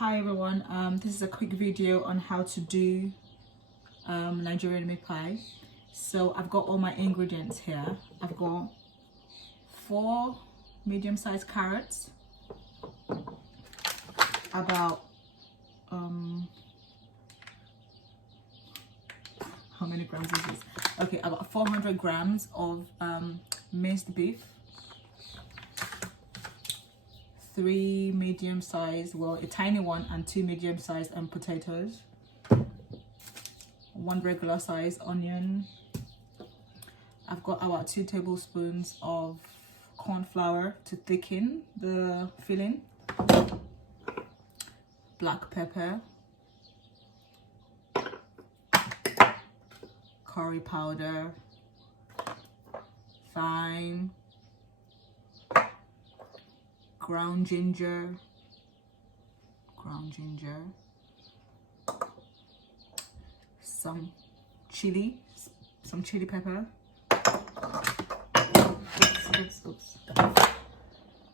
Hi everyone, this is a quick video on how to do Nigerian meat pie. So I've got all my ingredients here. I've got 4 medium-sized carrots, about how many grams is this? Okay, about 400 grams of minced beef, 3 medium-sized, well, a tiny one and 2 medium-sized potatoes, 1 regular-sized onion. I've got about 2 tablespoons of corn flour to thicken the filling, black pepper, curry powder, thyme, ground ginger, some chili pepper,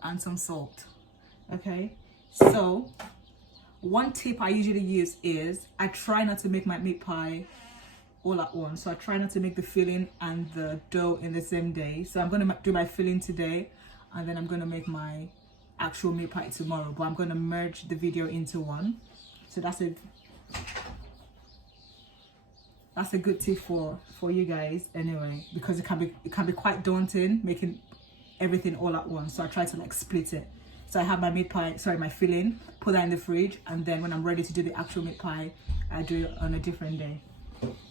and some salt. Okay, so one tip I usually use is I try not to make my meat pie all at once. So I try not to make the filling and the dough in the same day. So I'm gonna do my filling today, and then I'm gonna make my actual meat pie tomorrow, but I'm going to merge the video into one. So that's a good tip for you guys anyway, because it can be quite daunting making everything all at once. So I try to like split it. So I have my my filling, put that in the fridge, and then when I'm ready to do the actual meat pie, I do it on a different day.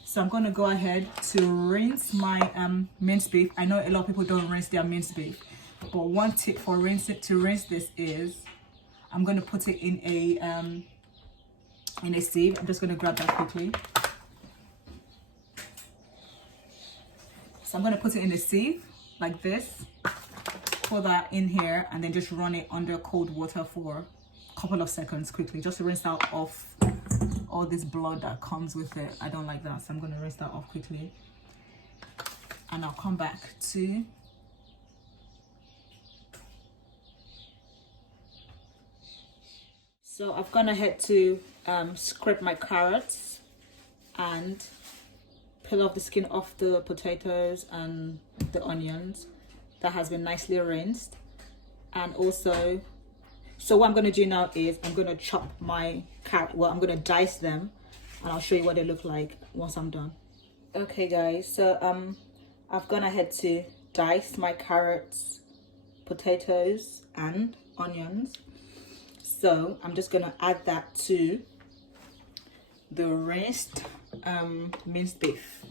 So I'm going to go ahead to rinse my minced beef. I know a lot of people don't rinse their minced beef, but one tip for rinse this is I'm going to put it in a sieve. I'm just going to grab that quickly. So I'm going to put it in a sieve like this, pour that in here, and then just run it under cold water for a couple of seconds quickly, just to rinse out off all this blood that comes with it. I don't like that, so I'm going to rinse that off quickly, and I'll come back to So I've gone ahead to scrape my carrots and peel off the skin off the potatoes and the onions. That has been nicely rinsed. And also, so what I'm going to do now is I'm going to chop my carrot. Well, I'm going to dice them, and I'll show you what they look like once I'm done. Okay guys, so I've gone ahead to dice my carrots, potatoes and onions. So I'm just gonna add that to the rinsed minced beef.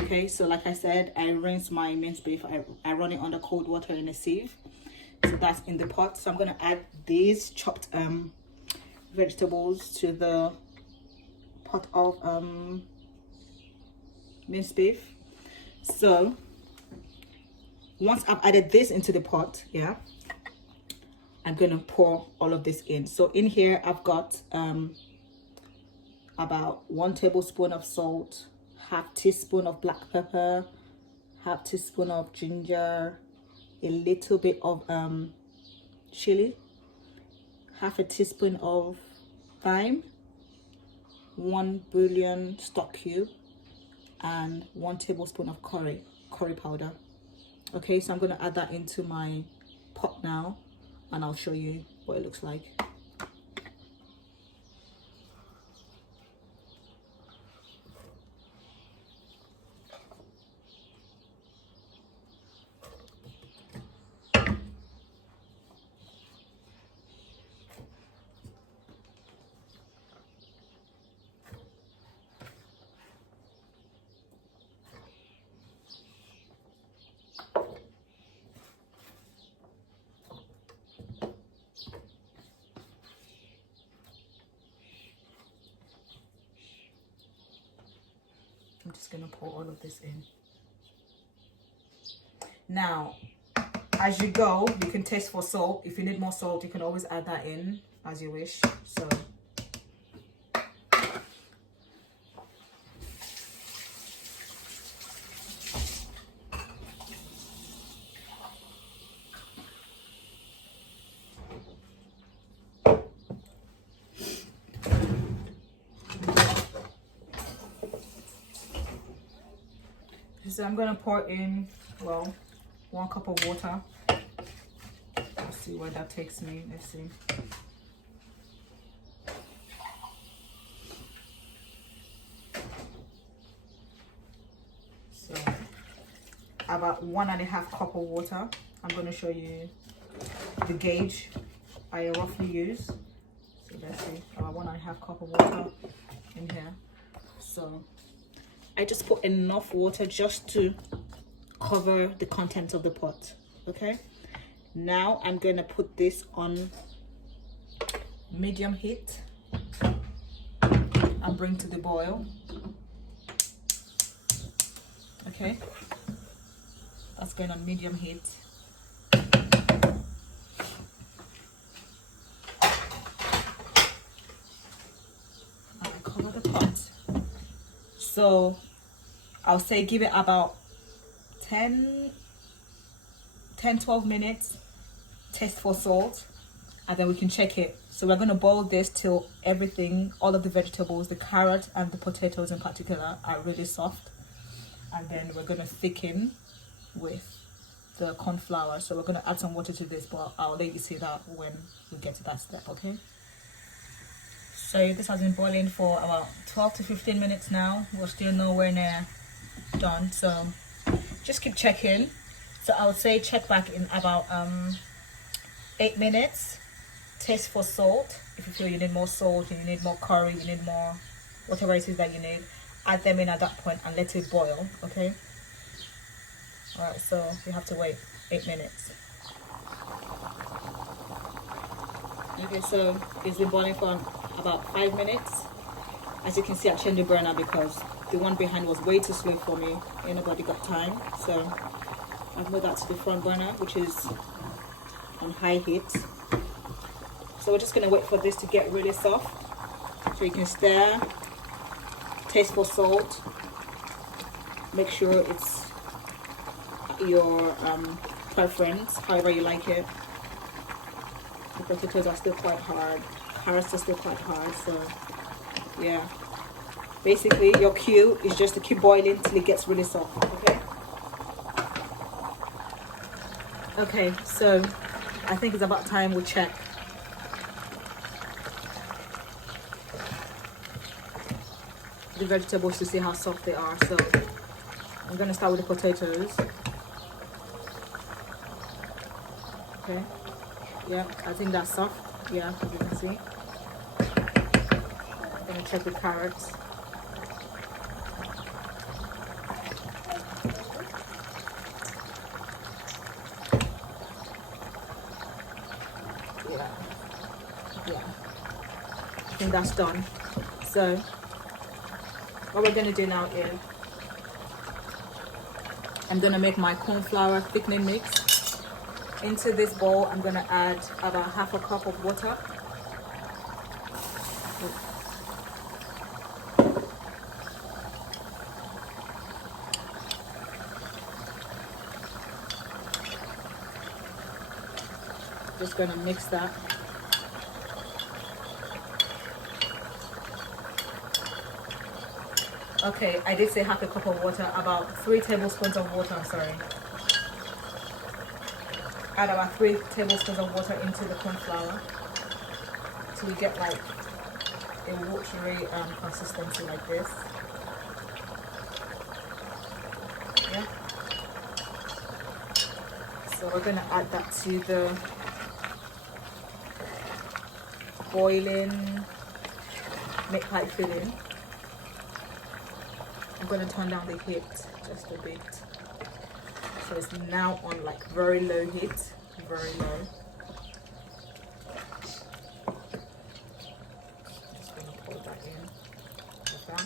Okay, so like I said, I rinse my minced beef. I run it under cold water in a sieve. So that's in the pot. So I'm gonna add these chopped vegetables to the pot of minced beef. So once I've added this into the pot, yeah, I'm gonna pour all of this in. So in here I've got about 1 tablespoon of salt, half teaspoon of black pepper, half teaspoon of ginger, a little bit of chili, half a teaspoon of thyme, 1 bouillon stock cube, and 1 tablespoon of curry powder. Okay, so I'm gonna add that into my pot now, and I'll show you what it looks like. I'm just gonna pour all of this in. Now, as you go, you can taste for salt. If you need more salt, you can always add that in as you wish. So So I'm gonna pour in, well, 1 cup of water. Let's see where that takes me. Let's see. So about 1.5 cup of water. I'm going to show you the gauge I roughly use. So let's see, about 1.5 cup of water in here. So I just put enough water just to cover the contents of the pot. Okay, now I'm going to put this on medium heat and bring to the boil. Okay, that's going on medium heat. And I cover the pot. So I'll say give it about 10-12 minutes. Taste for salt, and then we can check it. So we're going to boil this till everything, all of the vegetables, the carrot and the potatoes in particular, are really soft. And then we're going to thicken with the corn flour. So we're going to add some water to this, but I'll let you see that when we get to that step. Okay, so this has been boiling for about 12 to 15 minutes now. We're still nowhere near done, so just keep checking. So I would say check back in about 8 minutes. Taste for salt. If you feel you need more salt, you need more curry, you need more whatever it is that you need, add them in at that point and let it boil. Okay, all right, so you have to wait 8 minutes. Okay, so it's been boiling for about 5 minutes. As you can see, I changed the burner because the one behind was way too slow for me. Ain't nobody got time, so I've moved that to the front burner, which is on high heat. So we're just going to wait for this to get really soft, so you can stir, taste for salt, make sure it's your preference, however you like it. The potatoes are still quite hard, carrots are still quite hard, so yeah, basically your cue is just to keep boiling till it gets really soft. Okay, so I think it's about time we check. The vegetables to see how soft they are. So I'm going to start with the potatoes. Okay, yeah, I think that's soft. Yeah, as you can see. I'm going to check the carrots. Yeah, I think that's done. So what we're going to do now is I'm going to make my corn flour thickening mix. Into this bowl I'm going to add about 1/2 cup of water. Just going to mix that. Okay, I did say 1/2 cup of water, about 3 tablespoons of water, I'm sorry. Add about 3 tablespoons of water into the corn flour till you get like a watery consistency like this. Yeah. So we're going to add that to the boiling milk pipe filling. I'm going to turn down the heat just a bit. So it's now on like very low heat, very low. Just going to pour that in like that.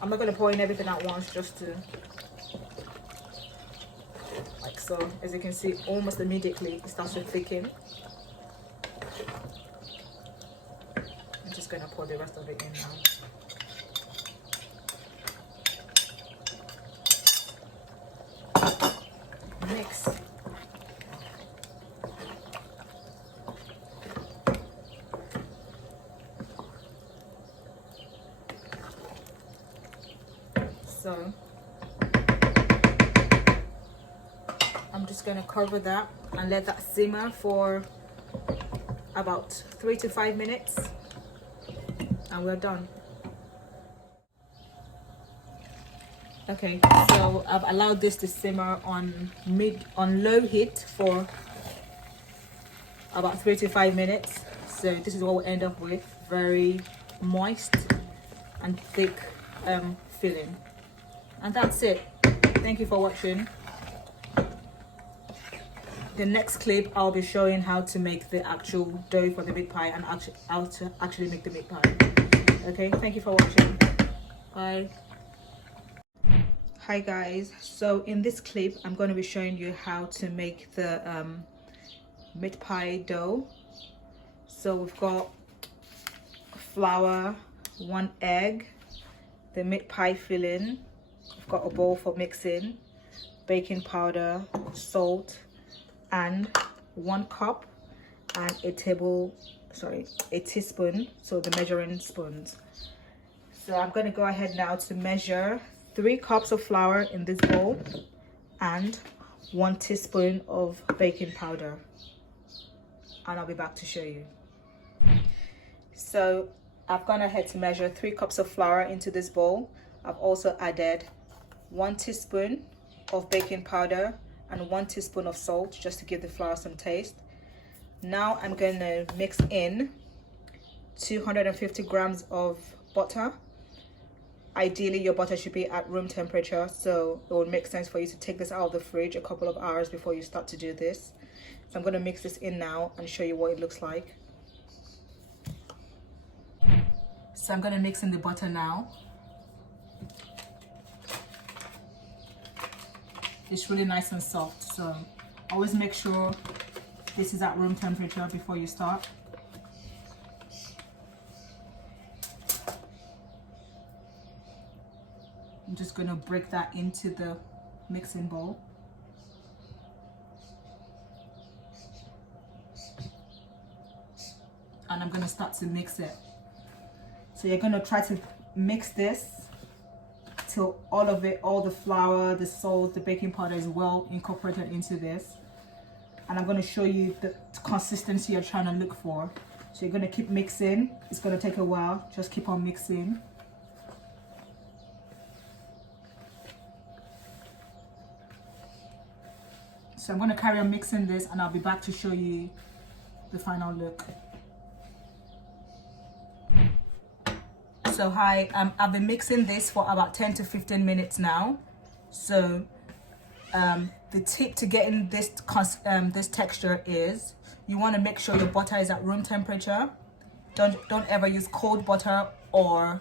I'm not going to pour in everything at once, just to like so. As you can see, almost immediately it starts to thicken. I'm just going to pour the rest of it in now. Mix. So just going to cover that and let that simmer for about 3 to 5 minutes, and we're done. Okay, so I've allowed this to simmer on low heat for about 3 to 5 minutes. So this is what we'll end up with: very moist and thick filling. And that's it. Thank you for watching. The next clip, I'll be showing how to make the actual dough for the meat pie and how to actually make the meat pie. Okay, thank you for watching. Bye. Hi guys, so in this clip I'm going to be showing you how to make the meat pie dough. So we've got flour, 1 egg, the meat pie filling, we've got a bowl for mixing, baking powder, salt, and 1 cup and a teaspoon, so the measuring spoons. So I'm going to go ahead now to measure 3 cups of flour in this bowl and 1 teaspoon of baking powder, and I'll be back to show you. So I've gone ahead to measure 3 cups of flour into this bowl. I've also added 1 teaspoon of baking powder and 1 teaspoon of salt, just to give the flour some taste. Now I'm going to mix in 250 grams of butter. Ideally your butter should be at room temperature, so it would make sense for you to take this out of the fridge a couple of hours before you start to do this. So I'm going to mix this in now and show you what it looks like. So I'm going to mix in the butter now. It's really nice and soft, so always make sure this is at room temperature before you start. I'm just going to break that into the mixing bowl. And I'm going to start to mix it. So you're going to try to mix this till all of it, all the flour, the salt, the baking powder is well incorporated into this. And I'm going to show you the consistency you're trying to look for. So you're going to keep mixing. It's going to take a while. Just keep on mixing. So I'm going to carry on mixing this and I'll be back to show you the final look. So hi, I've been mixing this for about 10 to 15 minutes now. So the tip to getting this texture is you want to make sure your butter is at room temperature. Don't ever use cold butter or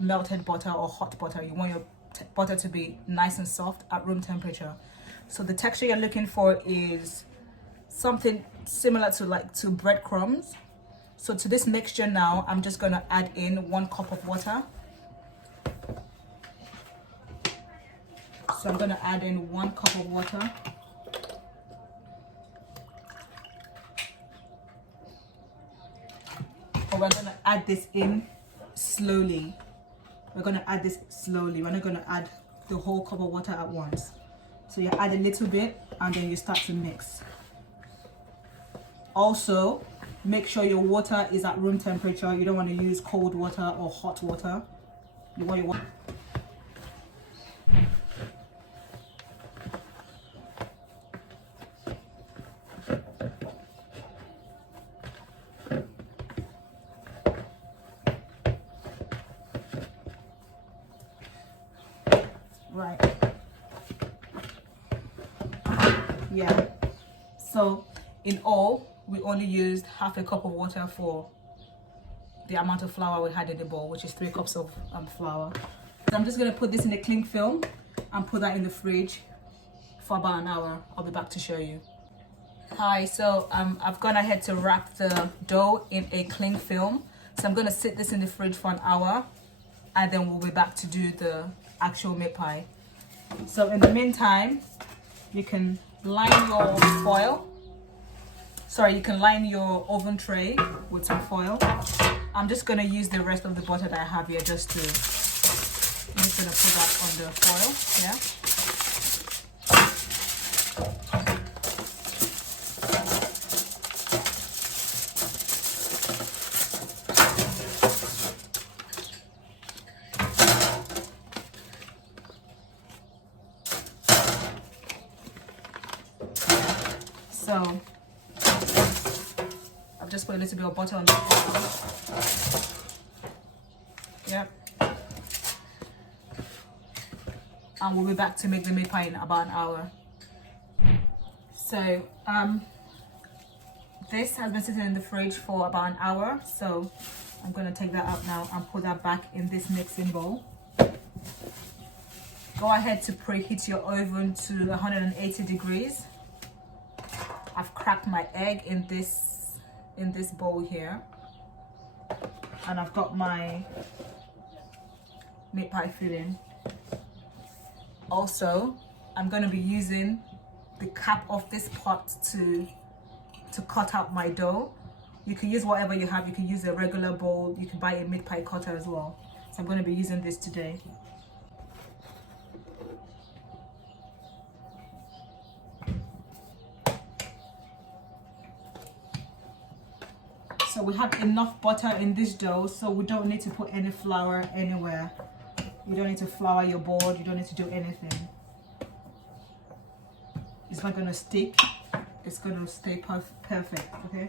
melted butter or hot butter. You want your butter to be nice and soft at room temperature. So the texture you're looking for is something similar to breadcrumbs. So to this mixture now, I'm just going to add in 1 cup of water. So I'm going to add in 1 cup of water. But we're going to add this in slowly. We're going to add this slowly. We're not going to add the whole cup of water at once. So you add a little bit and then you start to mix. Also, make sure your water is at room temperature. You don't want to use cold water or hot water. You want your water. Right. Yeah. So in all, we only used half a cup of water for the amount of flour we had in the bowl, which is 3 cups of flour. So I'm just going to put this in a cling film and put that in the fridge for about an hour. I'll be back to show you. Hi, so I've gone ahead to wrap the dough in a cling film. So I'm going to sit this in the fridge for an hour and then we'll be back to do the actual meat pie. So in the meantime, you can line your foil. Sorry, you can line your oven tray with some foil. I'm just going to use the rest of the butter that I have here I'm just going to put that on the foil, yeah. So I've just put a little bit of butter on the flour. Yep. And we'll be back to make the meat pie in about an hour. So this has been sitting in the fridge for about an hour, so I'm going to take that out now and put that back in this mixing bowl. Go ahead to preheat your oven to 180 degrees. I've cracked my egg in this bowl here, and I've got my meat pie filling. Also, I'm going to be using the cap of this pot to cut out my dough. You can use whatever you have. You can use a regular bowl. You can buy a meat pie cutter as well. So I'm going to be using this today. So we have enough butter in this dough, so we don't need to put any flour anywhere. You don't need to flour your board. You don't need to do anything. It's not going to stick. It's going to stay perfect, okay?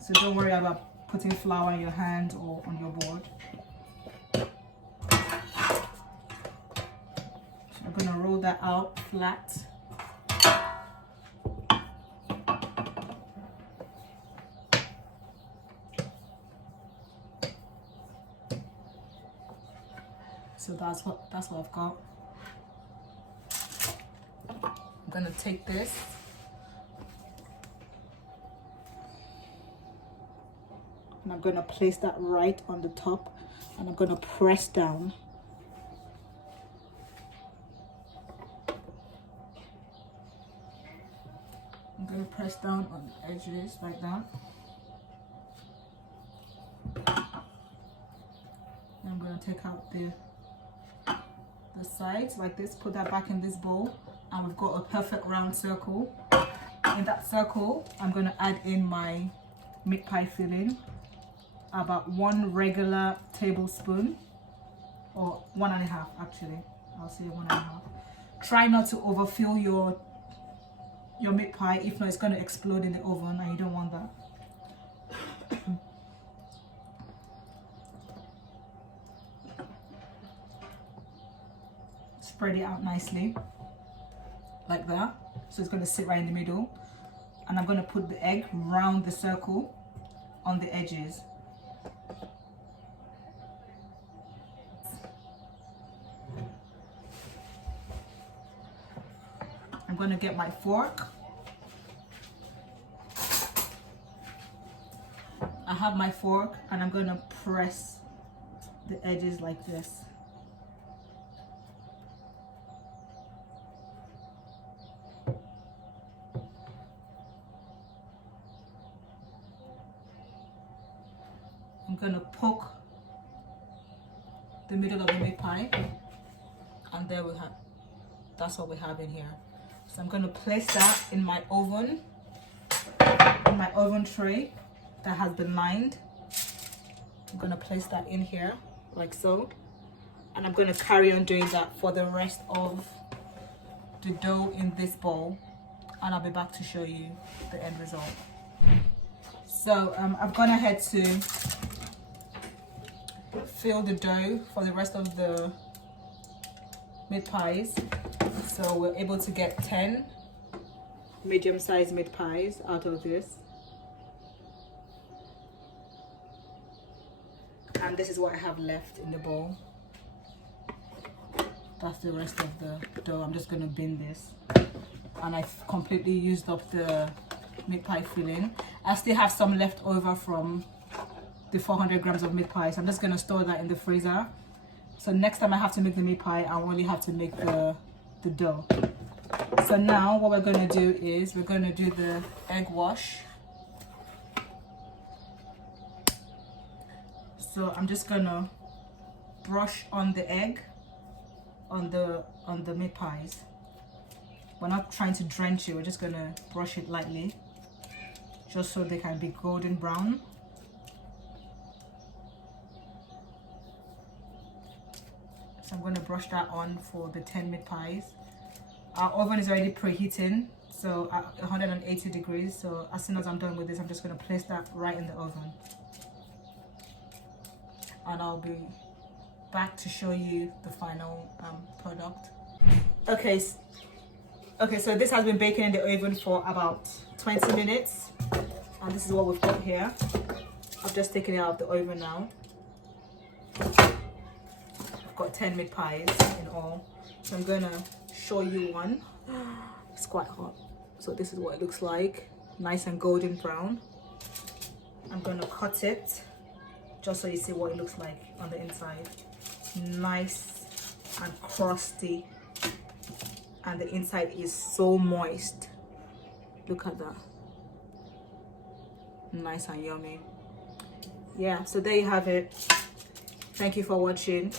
So don't worry about putting flour in your hand or on your board. So I'm going to roll that out flat. So that's what I've got. I'm gonna take this and I'm gonna place that right on the top, and I'm gonna press down. I'm gonna press down on the edges like that. I'm gonna take out the sides like this, put that back in this bowl, and we've got a perfect round circle. In that circle, I'm going to add in my meat pie filling, about 1 regular tablespoon, or 1.5 actually. I'll say 1.5. Try not to overfill your meat pie, if not it's going to explode in the oven, and you don't want that. Spread it out nicely like that, so it's going to sit right in the middle, and I'm going to put the egg round the circle on the edges. I'm going to get my fork. I have my fork, and I'm going to press the edges like this. I'm going to poke the middle of the meat pie, and there we have, that's what we have in here. So I'm going to place that in my oven, tray that has been lined. I'm going to place that in here like so, and I'm going to carry on doing that for the rest of the dough in this bowl, and I'll be back to show you the end result. So I've gone ahead to fill the dough for the rest of the meat pies. So we're able to get 10 medium-sized meat pies out of this. And this is what I have left in the bowl. That's the rest of the dough. I'm just going to bin this. And I've completely used up the meat pie filling. I still have some left over from the 400 grams of meat pie, so I'm just going to store that in the freezer. So next time I have to make the meat pie, I only have to make the dough. So now what we're going to do is we're going to do the egg wash. So I'm just going to brush on the egg on the meat pies. We're not trying to drench it, we're just going to brush it lightly, just so they can be golden brown. So I'm going to brush that on for the 10 meat pies. our oven is already preheating, so at 180 degrees. So as soon as I'm done with this, I'm just going to place that right in the oven, and I'll be back to show you the final product. Okay, so this has been baking in the oven for about 20 minutes, and this is what we've got here. I've just taken it out of the oven now. I've got 10 meat pies in all, so I'm gonna show you one. It's quite hot, so this is what it looks like, nice and golden brown. I'm gonna cut it just so you see what it looks like on the inside. Nice and crusty, and the inside is so moist. Look at that, nice and yummy. Yeah, so there you have it. Thank you for watching.